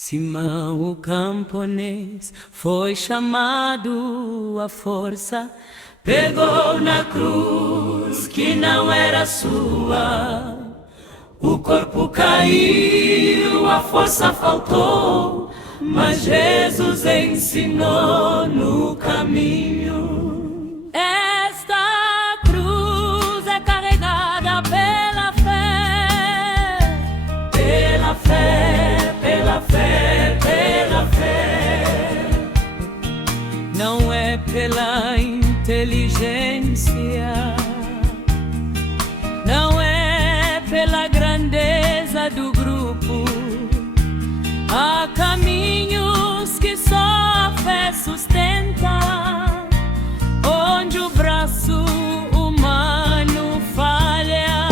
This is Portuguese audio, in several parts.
Simão o camponês foi chamado à força, pegou na cruz que não era sua. O corpo caiu, a força faltou, mas Jesus ensinou no caminho. Esta cruz é carregada pela fé, pela fé, pela fé, pela fé. Não é pela inteligência, não é pela grandeza do grupo. Há caminhos que só a fé sustenta, onde o braço humano falha.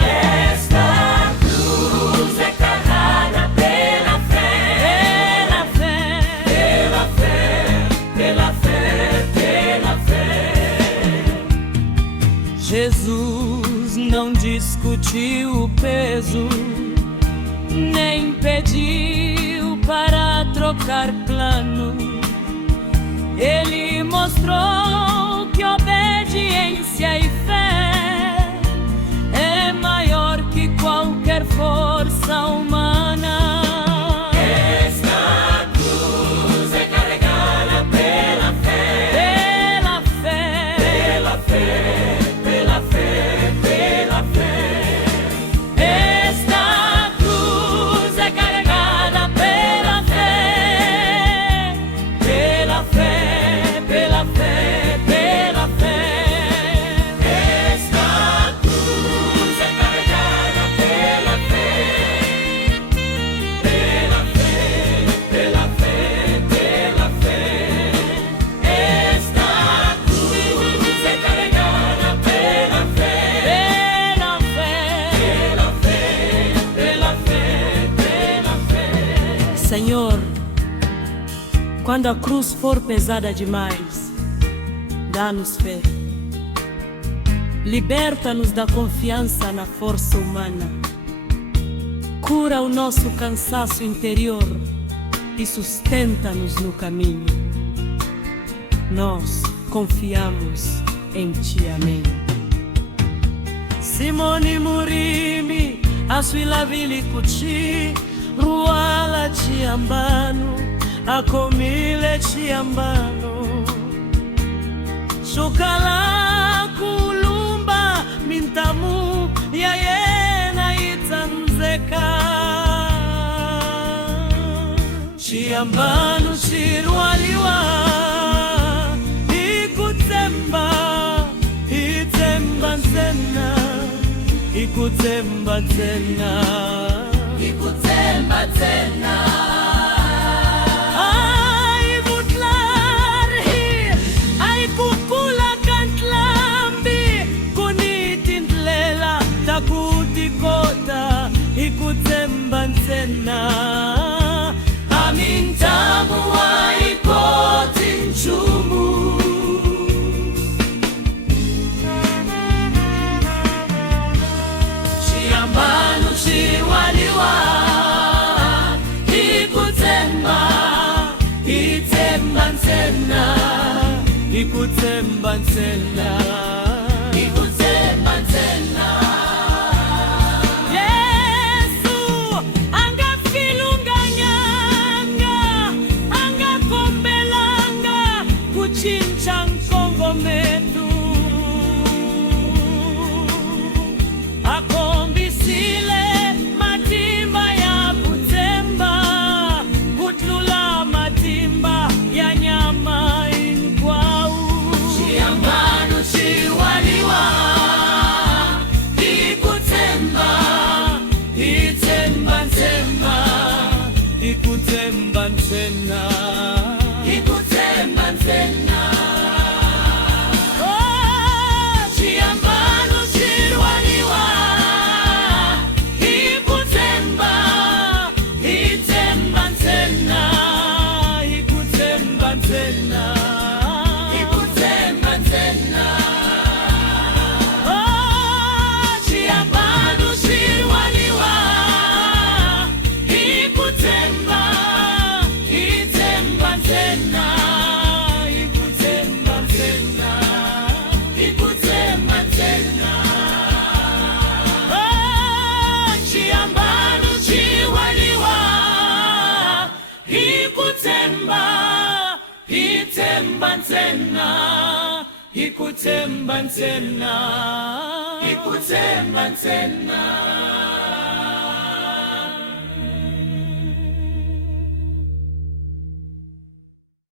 Esta cruz é carregada pela fé, pela fé, pela fé, pela fé, pela fé. Jesus não discutiu o peso, nem pediu para trocar plano. Ele mostrou que obediência e fé é maior que qualquer força humana. Esta cruz é carregada pela fé, pela fé, pela fé, pela fé, pela fé. Senhor, quando a cruz for pesada demais, dá-nos fé. Liberta-nos da confiança na força humana. Cura o nosso cansaço interior e sustenta-nos no caminho. Nós confiamos em Ti. Amém. Simoni Murimi, Aswila Vili Kuchi, Ruala Chiambano, Akomile Chiambano, Shukala Kulumba, Mintamu, Yayena Itanzeka, Chiambano Chirualiwa, Ikutemba, Itemba Nzena, Ikutemba Nzena. Ikutemba tena, ay mutlarhi, ay kukula kantlambi, kunitindlela takutikota. Ikutemba tena, amintamu wa ikotinchumu. Chiambano chiwaliwa, Ikutemba nzena, ikutemba nzena. Yesu angafilunganyanga, angakombelanga kuchincha nkongo metu. Akombisile matimba ya kutemba, kutlula matimba ya nyama. Ikutemba nzena, ikutemba nzena. Oh, Chiambano chirwaniwa, ikutemba, itemba nzena, ikutemba nzena, ikutemba nzena. Oh, Chiambano chirwaniwa, ikutemba. ikutemba tena, ikutemba tena, ikutemba tena.